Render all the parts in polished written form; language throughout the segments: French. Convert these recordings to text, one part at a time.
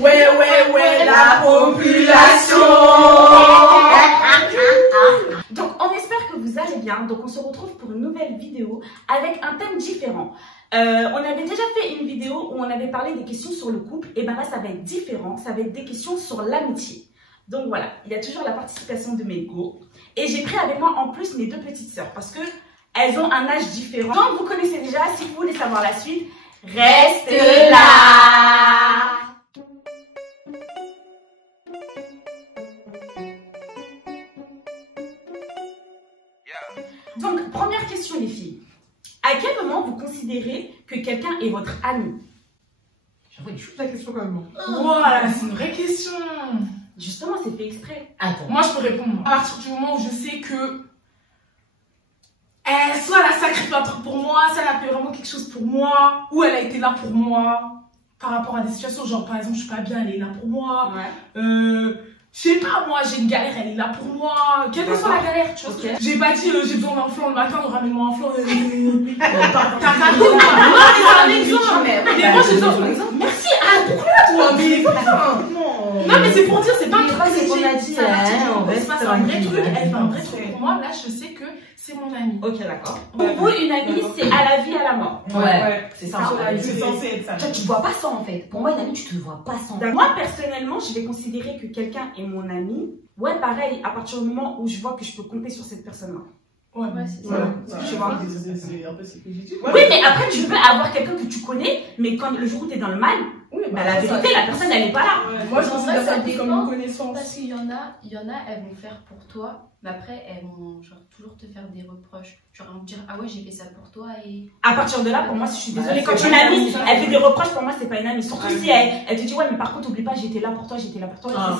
Ouais, la population. Donc on espère que vous allez bien. Donc on se retrouve pour une nouvelle vidéo avec un thème différent. On avait déjà fait une vidéo où on avait parlé des questions sur le couple. Et ben là ça va être différent. Ça va être des questions sur l'amitié. Donc voilà, il y a toujours la participation de mes go. Et j'ai pris avec moi en plus mes deux petites sœurs parce que elles ont un âge différent. Donc vous connaissez déjà. Si vous voulez savoir la suite, restez là. Donc, première question les filles. À quel moment vous considérez que quelqu'un est votre ami? J'avoue, il est chouette la question quand même. Voilà, c'est une vraie question. Justement, c'est fait exprès. Attends. Moi, je peux répondre. À partir du moment où je sais que soit elle a sacrifié un truc pour moi, soit elle a fait vraiment quelque chose pour moi, ou elle a été là pour moi par rapport à des situations, genre par exemple, je suis pas bien, elle est là pour moi. Ouais. Je sais pas, moi j'ai une galère, elle est là pour moi. Quelle que soit la galère, tu vois. Okay. J'ai pas dit j'ai besoin d'un flan le matin, ramène-moi un flan. T'as cadeau ou pas? Non, mais c'est un exemple. Mais moi j'ai besoin d'un exemple. Merci, pourquoi toi? Mais non, mais c'est pour dire, c'est pas un truc que qu'on a dit. Elle fait un vrai truc, elle fait un vrai truc pour moi. Là, je sais que c'est mon ami. Ok, d'accord. Pour vous, une amie, c'est à la vie, à la mort. Ouais, c'est ça. C'est censé être ça. Tu vois pas sans en fait. Pour moi, une amie, tu te vois pas sans. Moi, personnellement, je vais considérer que quelqu'un est mon ami. Ouais, pareil, à partir du moment où je vois que je peux compter sur cette personne-là. Ouais, c'est ça. Je vois. C'est un peu ce que j'ai dit. Oui, mais après, tu peux avoir quelqu'un que tu connais, mais quand le jour où tu es dans le mal, bah, la vérité, la personne, elle n'est pas là. Moi, je considère ça dépend, comme une connaissance. Parce qu'il y en a, elles vont faire pour toi, mais après, elles vont genre, toujours te faire des reproches. Genre, elles vont te dire, ah ouais, j'ai fait ça pour toi et... À partir de là, pour moi, je suis désolée, quand une amie, elle fait des reproches, pour moi, c'est pas une amie. Surtout si elle te dit, ouais, mais par contre, oublie pas, j'étais là pour toi, j'étais là pour toi.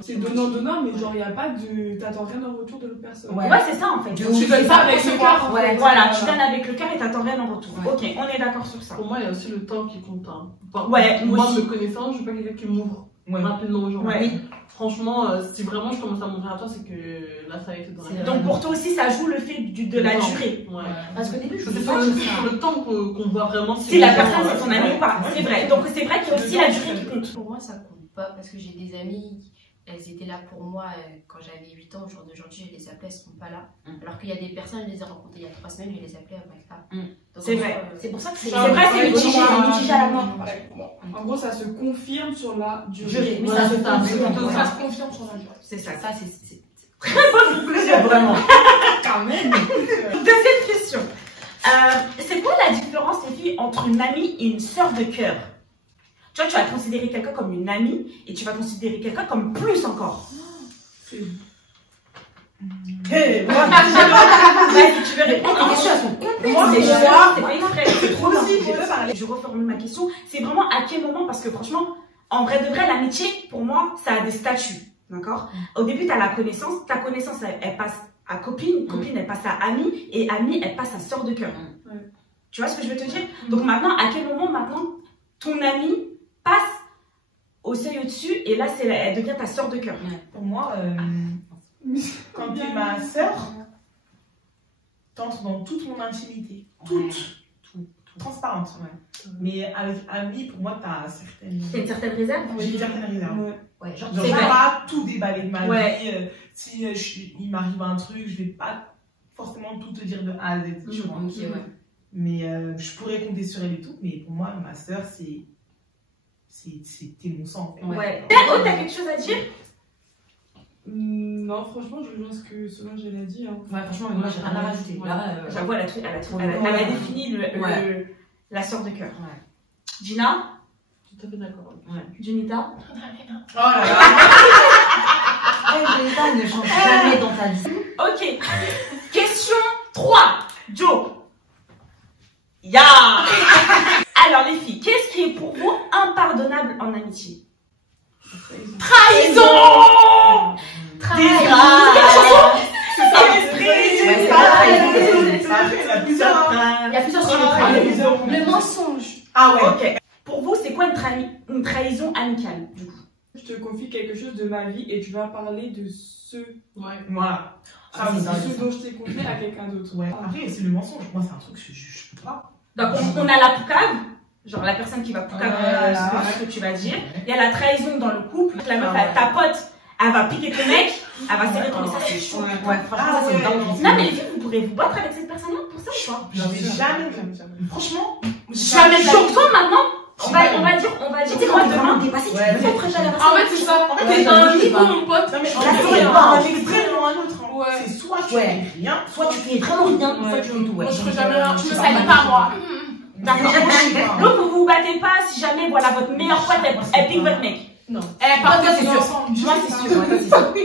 C'est donnant-donnant, mais genre, il n'y a pas de. T'attends rien en retour de l'autre personne. Ouais, c'est ça en fait. Tu donnes pas avec le cœur. Voilà, tu donnes avec le cœur et t'attends rien en retour. Ok, on est d'accord sur ça. Pour moi, il y a aussi le temps qui compte. Ouais, moi, me connaissant, je suis pas quelqu'un qui m'ouvre rapidement aux gens. Oui. Franchement, si vraiment je commence à m'ouvrir à toi, c'est que là, ça a été dans la. Donc pour toi aussi, ça joue le fait de la durée. Ouais. Parce qu'au début, je sais pas sur le temps qu'on voit vraiment si la personne c'est ton ami ou pas. C'est vrai. Donc c'est vrai qu'il y a aussi la durée qui compte. Pour moi, ça compte pas parce que j'ai des amies. Elles étaient là pour moi quand j'avais 8 ans. Au jour d'aujourd'hui, je les appelais, elles sont pas là. Alors qu'il y a des personnes, je les ai rencontrées il y a 3 semaines, je les appelais, elles pas là. C'est vrai. C'est pour ça que c'est vrai, c'est mitigé à la mort. En gros, ça se confirme sur la durée. Ça se confirme sur la durée. C'est ça. Ça, c'est très bon plaisir, vraiment. Quand même. Deuxième question. C'est quoi la différence, les filles, entre une amie et une sœur de cœur? Tu vois, tu vas considérer quelqu'un comme une amie et tu vas considérer quelqu'un comme plus encore. Vas-y, tu veux répondre à question. Je reformule ma question. C'est vraiment à quel moment? Parce que franchement, en vrai de vrai, l'amitié, pour moi, ça a des statuts. D'accord? Au début, tu as la connaissance. Ta connaissance, elle passe à copine. Copine, elle passe à amie. Et amie, elle passe à sœur de cœur. Tu vois ce que je veux te dire? Donc maintenant, à quel moment maintenant ton amie passe au seuil au-dessus et là, elle devient ta sœur de cœur? Pour moi, quand tu es ma sœur, t'entres dans toute mon intimité. Toute. Transparente. Mais avec ami, pour moi, t'as une certaine réserve? J'ai une certaine réserve. Genre, je vais pas tout déballer de ma vie. Si il m'arrive un truc, je vais pas forcément tout te dire de A à Z. Tu vois. Mais je pourrais compter sur elle et tout. Mais pour moi, ma sœur, c'était mon sang. En fait. T'as quelque chose à dire? Non, franchement, je rejoins ce que Solange elle a dit. Ouais, franchement, moi j'ai rien à rajouter. J'avoue, elle a défini la sœur de cœur. Gina? Tout à fait d'accord. Junita? Oh là là! Junita ne change jamais dans ta vie. Ok. Question 3. Joe. Alors les filles, qu'est-ce qui est pour vous impardonnable en amitié? Trahison. Il y a plusieurs trahison. Le mensonge. Ah ouais. Ok. Pour vous, c'est quoi une trahison amicale du coup? Je te confie quelque chose de ma vie et tu vas parler de ce. Ouais. Voilà. Ça, c'est ce dont je t'ai confié à quelqu'un d'autre. Ouais. Après, c'est le mensonge. Moi, c'est un truc que je peux pas. Donc, on a la poucave, genre la personne qui va poucave ce que tu vas dire. Il y a la trahison dans le couple. La meuf, ta pote, elle va piquer ton mec, elle va serrer ton mec. Ça, c'est chaud. Ouais, franchement, c'est dingue. Non, mais les filles, vous pourrez vous battre avec cette personne-là pour ça, je crois. J'avais jamais. Franchement, jamais. Surtout maintenant. On va dire, tu sais, quand t'es vraiment dépassé, tu peux en fait, c'est ça. T'es dans un niveau, mon pote. Non, mais un extrême ou un autre. C'est soit tu fais rien, soit tu fais vraiment rien, soit tu fais tout. Moi, je ferai jamais rien. Tu me salis pas, moi. Donc, vous vous battez pas si jamais, voilà, votre meilleure pote, elle pique votre mec. Non. Par contre, c'est sûr. Moi, c'est sûr.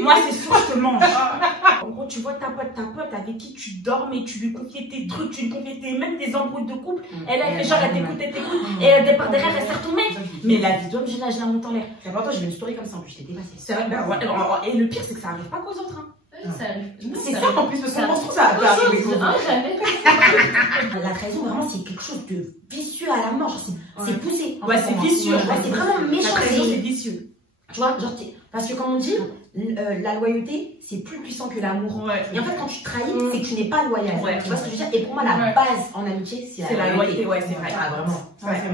Moi, c'est sûr, je te mange. En gros, tu vois ta pote avec qui tu dormais, tu lui confiais tes trucs, tu lui confiais même tes embrouilles de couple. Elle a fait genre, elle t'écoute, et elle départ derrière, elle sert ton mec. Mais la vie d'homme, je la monte en l'air. C'est pas toi, j'ai une story comme ça en plus, je t'ai dépassé. C'est vrai, et le pire, c'est que ça arrive pas qu'aux autres. C'est ça en plus, parce qu'on pense que ça peut arriver qu'aux autres. La trahison, vraiment, c'est quelque chose de vicieux à la mort. C'est poussé. Ouais, c'est vicieux. C'est vraiment méchant. La trahison, c'est vicieux. Tu vois, genre, parce que comme on dit, la loyauté, c'est plus puissant que l'amour. Ouais. Et en fait, quand tu trahis, c'est que tu n'es pas loyal. Ouais. Tu vois ce que je veux dire? Et pour moi, la base en amitié, c'est la loyauté. Ouais, c'est vrai. Ah, vraiment. Ouais, c'est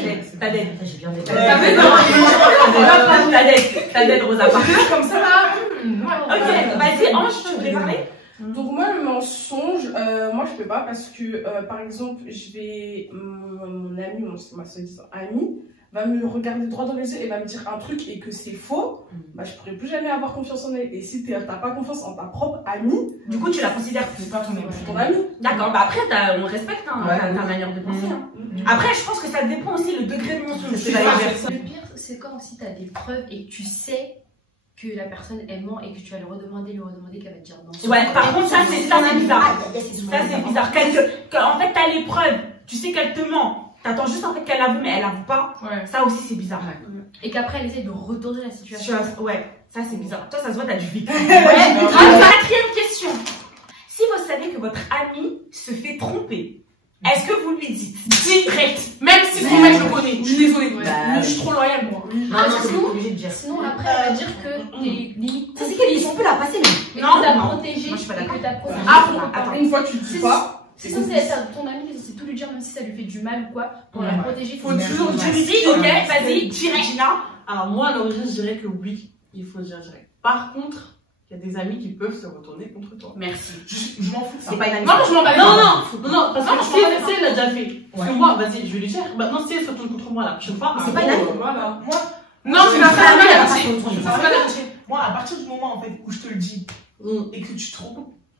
vrai. T'as d'aide. J'ai bien T'as d'aide, Rosa. Comme ça, là. Ok, vas-y, Ange, tu voulais parler? Donc moi le mensonge, moi je peux pas parce que par exemple je vais mon ami, ma soi-disant amie va me regarder droit dans les yeux et va me dire un truc et que c'est faux, bah je pourrais plus jamais avoir confiance en elle. Et si t'as pas confiance en ta propre amie, du coup tu la considères c'est pas ton amie. D'accord, bah après on respecte ta manière de penser. Après je pense que ça dépend aussi le degré de mensonge. Le pire c'est quand aussi t'as des preuves et que tu sais que la personne elle ment et que tu vas lui redemander qu'elle va te dire non. Ouais, par contre, ça c'est bizarre. Ça c'est bizarre. En fait, t'as les preuves, tu sais qu'elle te ment. T'attends juste en fait qu'elle avoue, mais elle avoue pas. Ouais. Ça aussi c'est bizarre. Et qu'après elle essaie de retourner la situation. Ouais, ça c'est bizarre. Toi, ça se voit, t'as du vite. Quatrième question. Si vous savez que votre ami se fait tromper, est-ce que vous lui dites direct, même si son mec le connaît? Je suis désolée. Je suis trop loyale, moi. Sinon, après, elle va dire que t'es limite. Ça, c'est qu'ils ont pu la passer, mais. Non, que t'as protégé. Moi, je suis pas d'accord. Attends, une fois tu dis pas. C'est censé être ton ami, c'est tout lui dire, même si ça lui fait du mal ou quoi, pour la protéger. Faut toujours dire, ok, vas-y, Gina. Alors, moi, à l'origine, je dirais que oui, il faut dire direct. Par contre, il y a des amis qui peuvent se retourner contre toi. Merci. Je m'en fous. C'est pas une amie. Non, je m'en bats. Non, parce que si elle l'a déjà fait. Parce que moi, vas-y, je vais lui dire. Maintenant, si elle se retourne contre moi la prochaine fois. C'est pas une amie. Voilà. Non, c'est pas l'amitié. Moi, à partir du moment en fait où je te le dis et que tu te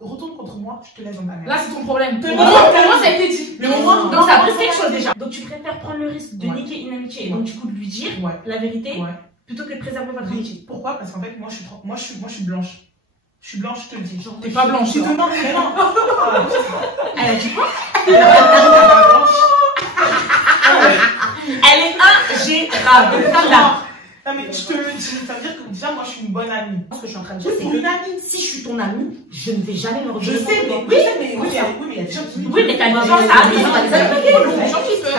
retournes contre moi, je te laisse dans ta merde. Là, c'est ton problème. Pour moi, ça a été dit. Mais au moins, donc ça prouve quelque chose déjà. Donc tu préfères prendre le risque de niquer une amitié et donc du coup de lui dire la vérité plutôt que de préserver votre amitié. Pourquoi? Parce qu'en fait, moi, je suis blanche. Je suis blanche, je te le dis. T'es pas blanche. Je te demande vraiment. Elle a dit quoi? Elle est ingérable. Non mais je te le dis, ça veut dire que déjà moi je suis une bonne amie. Ce que je suis en train de dire, c'est que si je suis ton amie, je ne vais jamais me Je rejoindre. sais, mais il y a des gens qui. Oui, mais t'as des gens, ça arrive. Des gens qui peuvent.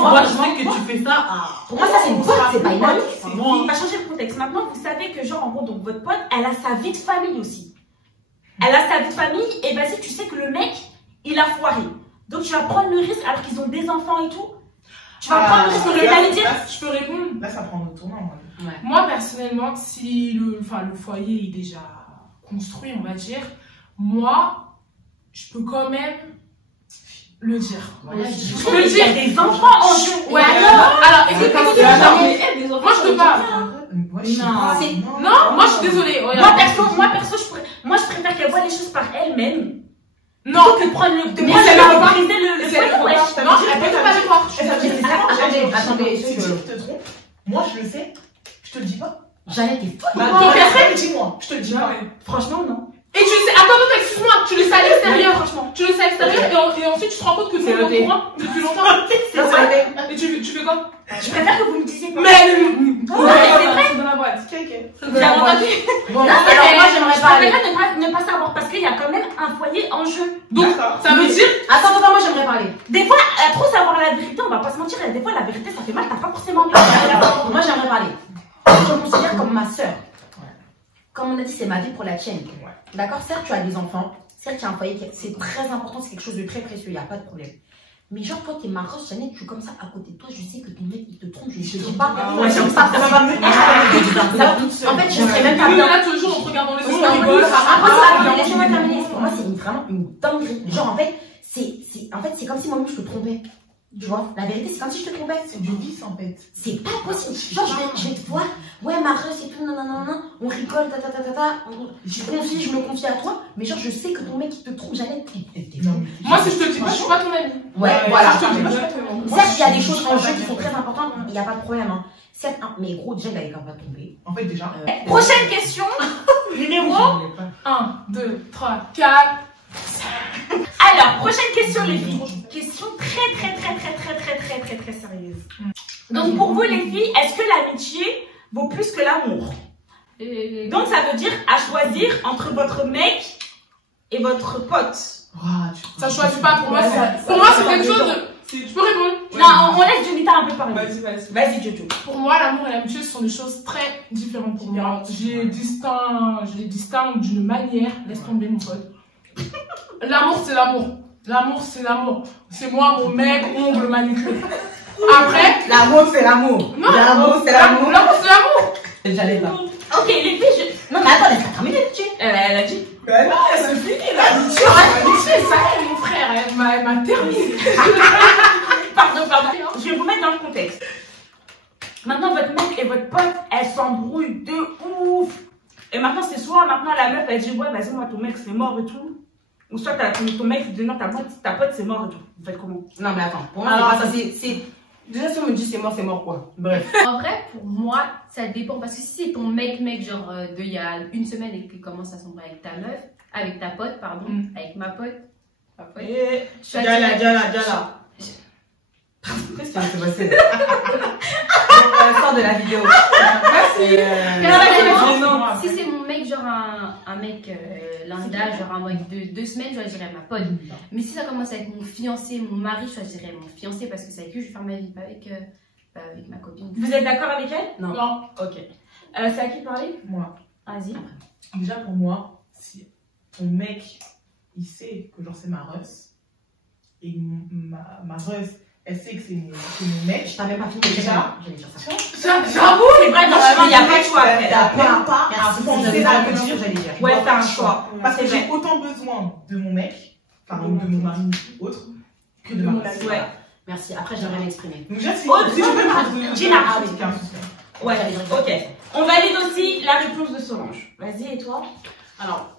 Moi, je sais que tu fais ça à. Pour moi, ça c'est une pote, c'est pas une amie. On va changer le contexte. Maintenant, vous savez que genre en gros, donc votre pote, elle a sa vie de famille aussi. Elle a sa vie de famille et vas-y, tu sais que le mec, il a foiré. Donc tu vas prendre le risque alors qu'ils ont des enfants et tout. Tu vas prendre le risque de l'amitié. Je peux répondre. Là, ça prend le tournant. Moi, personnellement, si le foyer est déjà construit, on va dire, moi, je peux quand même le dire. Je peux le dire. Il y a des enfants en jeu. Ouais. Alors, écoutez, moi, je peux pas. Non, moi, je suis désolée. Moi, perso, je préfère qu'elle voit les choses par elle-même. Non, que de prendre le. Mais elle a pas briser le foyer. Non, elle peut pas le voir. Attendez, si tu te trompes, moi je le sais, je te le dis pas. Jeannette est folle. Donc après, dis-moi, je te le dis pas. Franchement, non. Et tu le sais, attends, excuse-moi, tu le sais à l'extérieur, franchement. Tu le sais à l'extérieur et ensuite tu te rends compte que tu es au courant depuis longtemps. Et tu fais quoi? Je préfère que vous me disiez pas. Mais c'est vrai, c'est dans la boîte. Bien entendu. Bon, alors moi j'aimerais pas. Je préfère ne pas savoir parce qu'il y a quand même un foyer en jeu. Donc, ça veut dire. Attends, moi j'aimerais parler. Des fois, trop savoir la vérité, on va pas se mentir, des fois la vérité ça fait mal, t'as pas forcément envie. Moi j'aimerais parler. Je me considère comme ma soeur. Comme comme on a dit, c'est ma vie pour la tienne. Ouais. D'accord? Certes, tu as des enfants. Certes, tu as un foyer. C'est très important. C'est quelque chose de très précieux. Il n'y a pas de problème. Mais genre, toi, t'es maroche, Jeannette, tu es comme ça à côté de toi. Je sais que ton mec, il te trompe. Je ne sais pas. Ouais, j'aime pas. Ça va me. En fait, je ne serais même pas bien. Là, toujours, on te regarde dans les yeux, on Après, rigole. laisse-moi terminer. Pour moi, c'est vraiment une dinguerie. Genre, en fait, c'est comme si moi-même je te trompais. Tu vois, la vérité, c'est comme si je te trompais. C'est du vice en fait. C'est pas possible. Genre, je vais te voir, ouais, ma ref et tout, nanana, on rigole, je me confie à toi, mais genre, je sais que ton mec, il te trompe, Jeannette. Moi, si je te dis pas, je suis pas ton ami. Ouais, voilà. Si je te dis pas, je suis pas ton ami. Certes, il y a des choses en jeu qui sont très importantes, il n'y a pas de problème. Hein. Certes, mais gros, déjà, il allait quand même pas tomber. En fait, déjà. Prochaine question. Numéro 1, 2, 3, 4. Alors, prochaine question, les filles. Question très sérieuse. Donc, pour vous, les filles, est-ce que l'amitié vaut plus que l'amour? Donc, ça veut dire à choisir entre votre mec et votre pote. Ça choisit pas pour moi. Pour moi, c'est quelque chose de. Tu peux répondre? Non, on laisse Junita un peu parler. Vas-y, Jojo. Pour moi, l'amour et l'amitié sont des choses très différentes pour moi. Je les distingue d'une manière. Laisse tomber, mon pote. L'amour, c'est l'amour. L'amour, c'est l'amour. C'est moi, mon mec, ongle, manucure. Après. L'amour, c'est l'amour. Non, l'amour, c'est l'amour. L'amour, c'est l'amour. J'allais pas. Ok, les filles, Non, mais attends, elle a terminé l'amitié. Elle a dit. Ben non, c'est fini là. L'amitié, ça y est, mon frère, elle m'a terminé. Pardon. Je vais vous mettre dans le contexte. Maintenant, votre mec et votre pote, elles s'embrouillent de ouf. Et maintenant, c'est soit maintenant la meuf, elle dit, ouais, vas-y, moi, ton mec, c'est mort et tout. Ou soit ton mec, il dit, non, ta pote, c'est mort et tout. Vous faites comment? Non, mais attends. Pour moi, alors, ça, c'est. Déjà, si on me dit c'est mort quoi. Bref. En vrai, pour moi, ça dépend. Parce que si c'est ton mec, genre, il y a une semaine et que tu commences à s'embrouiller avec ta meuf, avec ta pote, pardon, avec ma pote. Diala. Qu'est-ce que c'est passé? Sors de la vidéo. Si c'est mon mec, genre un mec lambda, genre un mec de 2 semaines, je choisirais ma pote. Mais si ça commence avec mon fiancé, mon mari, je choisirais mon fiancé parce que c'est avec lui que je vais faire ma vie, pas avec ma copine. Vous êtes d'accord avec elle? Non. Ok. C'est à qui parler? Moi. Vas-y. Déjà pour moi, si ton mec, il sait que genre c'est ma russe, et ma russe, elle sait que c'est mon mec. Je t'avais pas fini déjà. J'allais dire ça. J'avoue, c'est vrai, franchement, il n'y a pas de choix. T'as pas à penser à le dire. J'allais dire. Ouais, t'as un choix. Parce que j'ai autant besoin de mon mec, enfin de mon mari ou autre, que de mon ami. Ouais. Merci. Après, j'aimerais m'exprimer. Donc déjà, si je peux Gina. Ouais, ok. On valide aussi la réponse de Solange. Vas-y, et toi? Alors,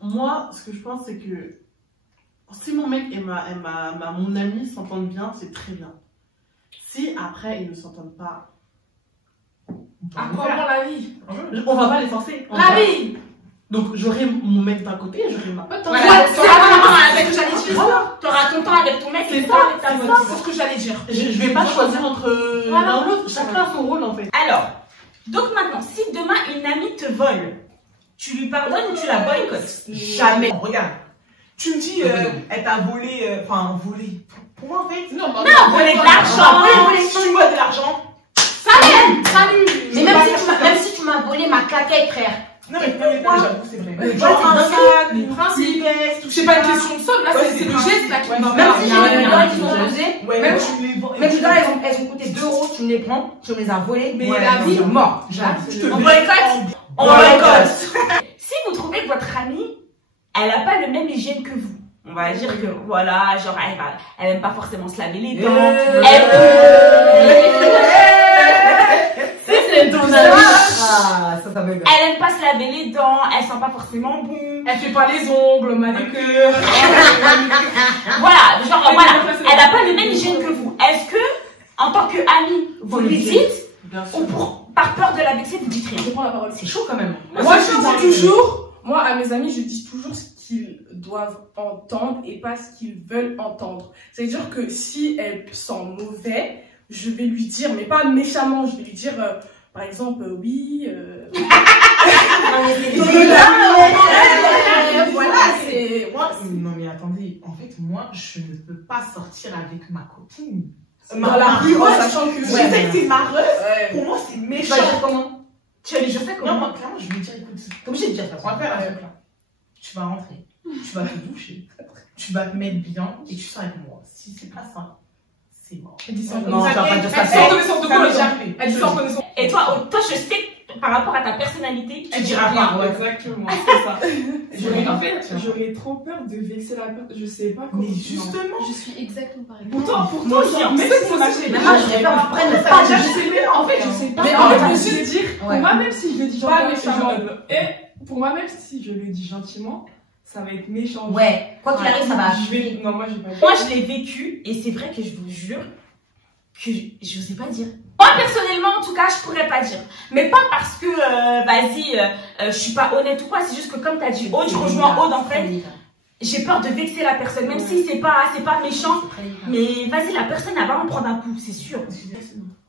moi, ce que je pense, c'est que si mon mec et mon ami s'entendent bien, c'est très bien. Si après, ils ne s'entendent pas, À quoi bon la vie? on va pas les forcer. La vie! Donc, j'aurai mon mec d'un côté et j'aurai ma pote. Voilà, t'auras ton temps avec ton mec et toi avec ta pote. C'est ce que j'allais dire. Je vais pas choisir entre l'un ou l'autre. Chacun a son rôle, en fait. Alors, donc maintenant, si demain une amie te vole, tu lui pardonnes ou tu la boycottes? Jamais. Regarde. Tu me dis, elle t'a volé, volé. Pour moi, en fait. Non, voler de l'argent. Tu vois de l'argent. Salut! Mais même si tu m'as volé ma cacaille, frère. Non, mais j'avoue, c'est vrai. Genre un sac, les principes. C'est pas une question de somme, là, c'est le geste là qui m'a Même si j'ai des gars qui Ouais. sont osés, Ouais, même tu les vends. mais les gars, elles ont coûté 2 €, tu me les prends, tu me les as volés. Mais Ouais, la vie, Ils sont morts. On boycotte? On boycotte. Si vous trouvez que votre amie, elle n'a pas le même hygiène que vous, on va dire que voilà, genre elle aime pas forcément se laver les dents, C'est ton ami. Ah, ça me gueule. elle aime pas se laver les dents, elle sent pas forcément bon. elle fait pas les ongles, manucure. Voilà, genre voilà, elle n'a pas le même hygiène que vous. Est-ce que, en tant qu'amie, vous lui dites, ou par peur de la vexer, vous dites rien? Je prends la parole. C'est chaud quand même. Moi, je dis toujours, moi, à mes amis, je dis toujours ce qu'ils doivent entendre et pas ce qu'ils veulent entendre. C'est-à-dire que si elle sent mauvais, je vais lui dire, mais pas méchamment, je vais lui dire, par exemple, oui, voilà, c'est... Non, mais attendez, en fait, moi, je ne peux pas sortir avec ma copine. Dans la rue, en sachant que... Je sais que c'est ma ref, Ouais. pour moi, c'est Tu méchant. vas dire comment? Tu as les jours fait comment? Non, moi, clairement, je vais dire, écoute, T'es obligé de dire ça. on va faire un truc là. Tu vas rentrer, tu vas te doucher, tu vas te mettre bien et tu sors avec moi. Si c'est pas ça, c'est mort. Elle dit ça en Non, ça va pas dire ça. Elle dit ça en connaissance de Ça cause. m'est jamais. Elle dit ça en connaissance. Et toi, je sais que par rapport à ta personnalité, tu diras pas. Ouais, exactement, c'est ça. En En fait, fait, j'aurais trop peur de vexer la personne. Je sais pas comment. mais justement, Je suis exactement pareil. Pour toi, moi aussi, genre, mais même c'est si mon ça avis. Mais moi, j'aurais peur qu'on prenne pas je de sais pas, en fait, je sais pas. Mais en en fait, fait, je me suis dire, Ouais. pour moi, même si je le dis Pas pas méchamment. méchamment, et pour moi, même si je le dis gentiment, ça va être méchant. Ouais, quoi qu'il arrive, ça va. Je vais, non, moi, j'ai pas. Moi, je l'ai vécu et c'est vrai que je vous jure que je sais pas dire. Moi, personnellement, en tout cas, je pourrais pas dire. Mais pas parce que, je suis pas honnête ou quoi. C'est juste que comme t'as dit Aude, je rejoins Aude en fait. J'ai peur de vexer la personne, même si c'est pas méchant. Mais vas-y, la personne, elle va en prendre un coup, c'est sûr.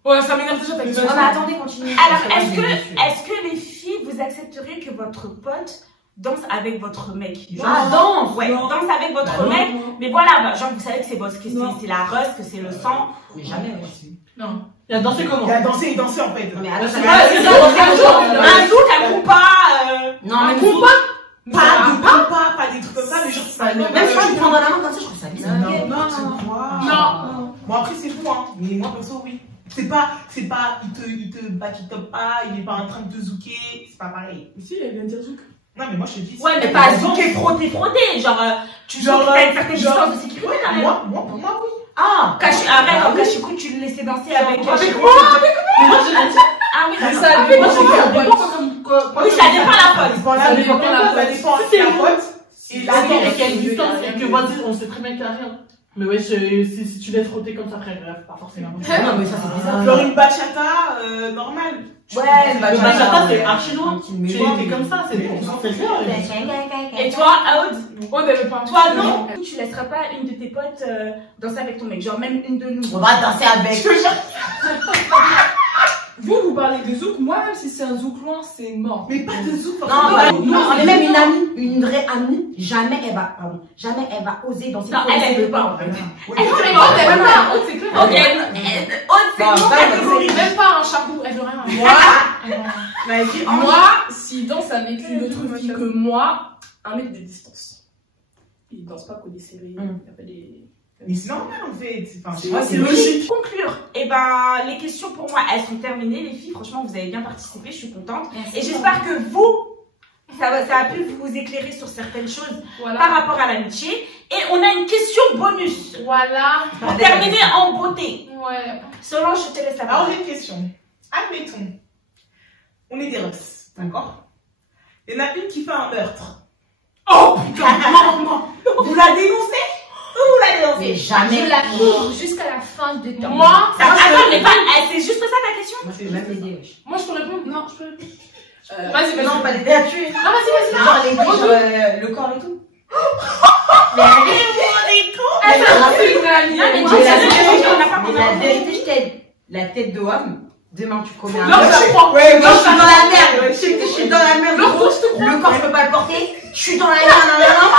Ouais, ça m'énerve déjà, t'as Oh, dit mais ça. attendez, continuez. Alors, est-ce que les filles, vous accepteriez que votre pote danse avec votre mec? Ah, danse. Ouais, Non. danse avec votre Bah, non. mec. Mais voilà, bah, genre, vous savez que c'est votre, que Non. c'est la rust, que c'est le sang. Mais jamais, ouais. Non. Il a dansé comment? il a dansé et dansé en fait. Non, mais alors, ça Ouais, va. c'est Un zouk, un compas, Non, un même compas. Pas des trucs comme ça, mais genre, c'est pas Même si je prends dans la main comme ça, je trouve ça bizarre. n'importe quoi. Non. Bon, après, c'est fou, hein. Mais moi, perso, oui. C'est pas, il te back-it-up pas, il est pas en train de te zouker, c'est pas pareil. Mais si, elle vient de dire zouk. Non, mais moi, je te dis. Ouais, mais pas zouker, frotter. Genre, tu Genre, zouk, t'as une certaine genre, distance de sécurité quand même. Pour moi, oui. Ah, Arrête, en Kashikou, tu le laissais danser avec Avec moi. Ah oui, Mais d'accord. ça dépend, ça dépend comme quoi. Oui, ça dépend la pote. Ça dépend la pote. Et la Attends, pote. et qu'il y a une distance et que vas-y, on sait très bien qu'il n'y a rien. Mais ouais, si tu laisses frotter comme ça, frère, bref, pas forcément. non, mais ça, c'est bizarre. Genre une bachata, normale. Ouais, Le bachata, c'est archi loin. Mais Tu bon, es comme ça, c'est bon, c'est rien. Et toi, Aude? Aude, elle veut pas. Toi, non? Tu laisseras pas une de tes potes danser avec ton mec, genre même une de nous. on va danser avec. Vous parlez de zouk, moi, même si c'est un zouk loin, c'est mort. Mais pas de zouk, Non, bah, non, on est même une amie, une vraie amie. Jamais elle va oser danser. Non, elle veut pas en fait. Elle veut pas. Aude, c'est clair. Ok, Aude, c'est Bah, mon bah, catégorie. Même pas un chapeau, elle veut rien. Moi, s'il danse avec une autre fille que moi, 1 mètre de distance. Il danse pas qu'au serré, il y a pas des. Mais c'est normal en fait. C'est logique. Conclure. Et ben, les questions pour moi, elles sont terminées. Les filles, franchement, vous avez bien participé. Je suis contente. Et j'espère que vous, ça a pu vous éclairer sur certaines choses Voilà. par rapport à l'amitié. Et on a une question bonus. Voilà. Pour terminer en beauté. Ouais. Solange, je te laisse la Alors, parole. j'ai une question. Admettons, on est des refs, d'accord? Il y en a une qui fait un meurtre. Oh putain, non. Vous la dénoncez ou vous la dénoncez? Mais jamais. Je la couvre jusqu'à la fin de temps. Moi, Attends, mais c'est juste ça ta question? Moi, je peux même l'aider, wesh. moi, je peux répondre. Non, je peux répondre. Vas-y, vas-y. Non, pas l'aider à tuer. Ah, vas-y, vas-y. Genre, l'aider sur le corps et tout. Mais la vérité, je t'aide. La tête de homme, demain tu commets un Non, meurtre. ça prend. Ouais, moi je suis dans la merde. Je suis dans la merde. Le corps, je peux pas le porter. Je suis dans la merde. Non.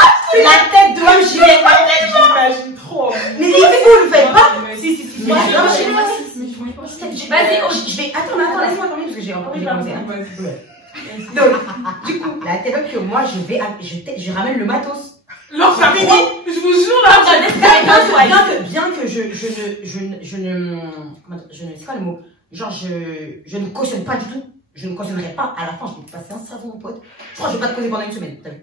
La tête de homme, j'y vais. J'imagine trop. Mais vous le faites pas. Si. Mais Moi, non, je- Vas-y, je vais. Attends, laisse-moi terminer parce que j'ai encore commencé. Donc, du coup, la tête d'homme que moi je ramène le matos. Non, ça Mais prend. Je vous jure, là. Bien que je ne sais pas le mot. Genre, je ne cautionne pas du tout. Je ne cautionnerai pas. À la fin, je vais passer un savon au pote. Je crois que je vais pas te causer pendant une semaine. T'as vu?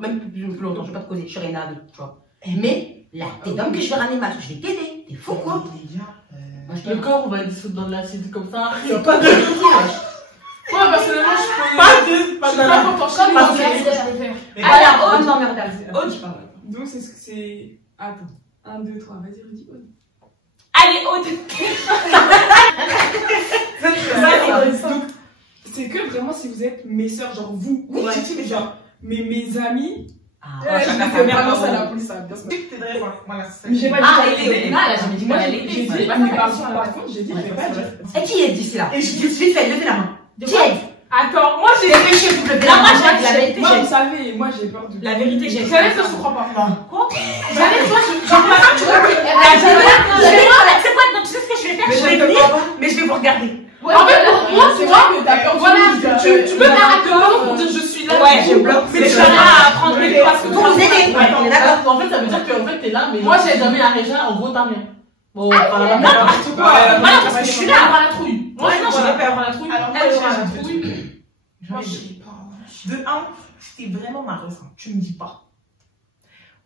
Même plus longtemps, je vais pas te causer. Je serai énervée, tu vois. Mais la tête d'homme que je vais ramener matos, je vais t'aider. T'es fou, quoi? Le corps, on va le dissoudre dans de l'acide comme ça. C'est pas de Moi, personnellement, je peux. Pas de. Je peux pas t'enchaîner, Comme mais dans je peux faire. Alors, Aude, non, merde. Donc, c'est. Attends. 1, 2, 3, vas-y, redis. allez, Aude. Donc, c'est que vraiment, si vous êtes mes soeurs, genre vous, mais genre, mes amis, je vais vraiment à la police, ça va bien se passer. Mais j'ai pas dit Ah, ça. elle est là, j'ai dit Moi, pas j'ai l'aider. dit, mais par contre, j'ai dit, je vais pas dire. Et qui est d'ici là? Et je dis, Vite fait, levez la main. Qui est? Attends, moi, j'ai. Dépêchez vous de lever la Non, main. moi, j'ai La vérité, Moi, j'ai. vous savez, moi, j'ai peur de. La vérité, j'ai J'allais dire, je comprends pas. J'allais, toi, genre, maintenant, tu vois, c'est quoi, donc, tu sais ce que je vais faire? Je vais venir, mais je vais vous regarder. En fait, pour moi, c'est tu vois, vrai que t'as peur voilà, du t'es là, mais moi, j'ai jamais arrêté, en gros, ta mère. Bon, Ah, par la non, même parce que voilà, parce que je suis là. à la trouille. Moi, non, j'ai j'ai pas peur à la trouille. Alors, moi, Elle j'ai aura la la trouille. trouille. Moi, je sais pas. De un, c'était vraiment ma ressent. Tu me dis pas.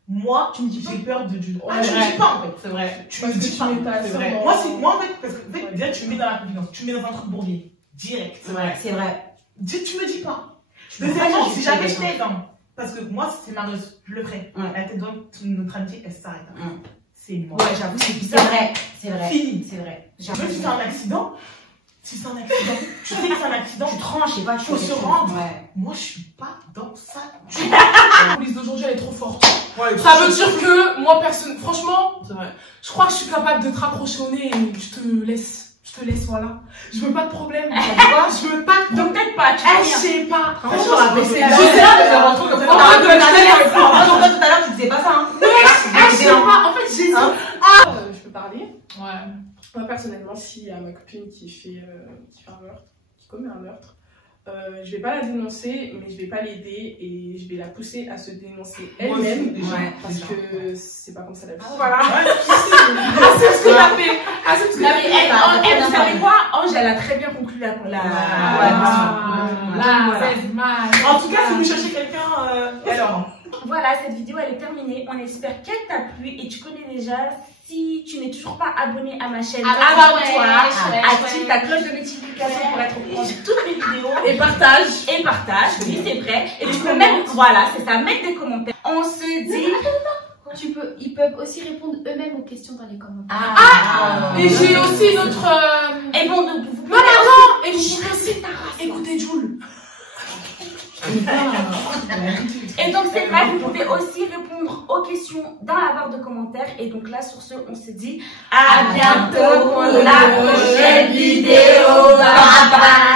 Moi, tu me dis pas. J'ai peur de Dieu. Ah, tu me dis pas, en fait, c'est vrai. Tu me dis pas. C'est vrai. Moi, en fait, parce que déjà, tu me mets dans la confidence. Tu me mets dans un truc bourbier. Direct. C'est vrai, c'est vrai. Tu me dis pas. Deuxièmement, si jamais je t'aide, parce que moi, c'est ma ressent. Je le ferai. Elle t'aide dans notre amitié, elle s'arrête. C'est moi. Ouais, j'avoue, c'est vrai. C'est vrai. Fini. C'est vrai. Même si c'est un accident, tu sais que c'est un accident, Tu tranches, je sais pas, tu faut fais se quelque chose. rendre. Ouais. Moi, je suis pas dans ça. La police d'aujourd'hui, elle est trop forte. Ça veut dire que moi, personne, franchement, C'est vrai. je crois que je suis capable de te raccrocher au nez et je te laisse. Je te laisse, voilà. Je veux pas de problème. Je veux pas de Donc peut-être pas, tu Eh, vois. je sais pas. Franchement, on va baisser là. Je sais là de faire un truc comme ça. Tout à l'heure, tu disais pas ça, hein. Je sais pas. En fait, j'ai Je peux parler. Ouais. Moi, personnellement, s'il y a ma copine qui fait un meurtre, qui commet un meurtre, je vais pas la dénoncer, mais je vais pas l'aider et je vais la pousser à se dénoncer elle-même. Ouais, Parce que c'est pas comme ça la vie. Voilà. C'est ce que t'as fait. Ah, c'est ce que Non, t'as mais fait. vous savez quoi? Ange, elle a très bien conclu la C'est mal. En tout cas, si vous cherchez quelqu'un, alors. Voilà, cette vidéo elle est terminée. On espère qu'elle t'a plu et tu connais déjà. Si tu n'es toujours pas abonné à ma chaîne, abonne-toi, active ta cloche de notification pour être au courant de toutes mes vidéos. Et partage. Et partage, oui c'est vrai. Et tu peux même, voilà, c'est ça, mettre des commentaires. On se dit... Ils peuvent aussi répondre eux-mêmes aux questions dans les commentaires. Et j'ai aussi une autre. Et bon, donc, vous pouvez... Non, et vous pouvez aussi écouter Jules. Et donc c'est vrai, vous pouvez aussi répondre aux questions dans la barre de commentaires. Et donc là, sur ce, on se dit à bientôt pour la prochaine vidéo. Bye bye.